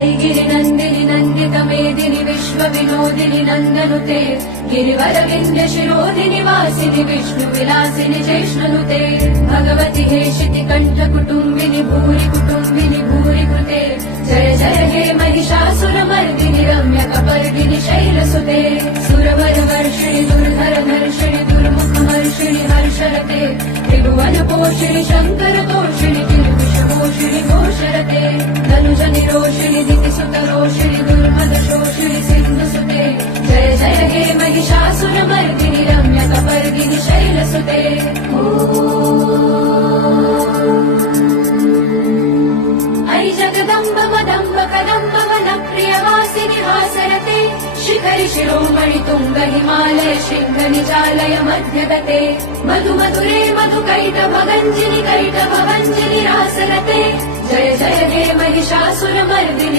गिरिनन्दिनि नन्दितमेदिनि विश्वविनोदिनि नन्दनुते गिरिवरविन्द्य शिरोधिनि वासिनि विष्णुविलासिनि जैष्णनुते भगवति हेशिति कण्ठकुटुम्बिनि भूरि कुटुम्बिनि भूरि कृते जय जय हे महिषासुरमर्दिनि रम्यकपर्दिनि शैलसुते सुरवरवर्षिणि दुर्धरधर्षिणि दुर्मुखमर्षिणि हर्षरते त्रिभुवनपोषिणि शङ्करतोषिणि किल्बिषघोषिणि घोषरते धनुजनिरोषिणि दितिसुतरोषिणि दुर्मदशोषिणि सिन्धुसुते जय जय हे महिषासुरमर्दिनि रम्यकपर्दिनि शैलसुते अयि जगदम्ब मदम्ब कदम्ब वनप्रियवासिनि हासरते शिखरि शिरोमणि तुङ्ग हिमालय शृङ्ग निजालय मध्यगते मधु मधुरे मधुकैटभगञ्जिनि कैटभवञ्जिनि रासरते जय जय हे महिषासुरमर्दिनि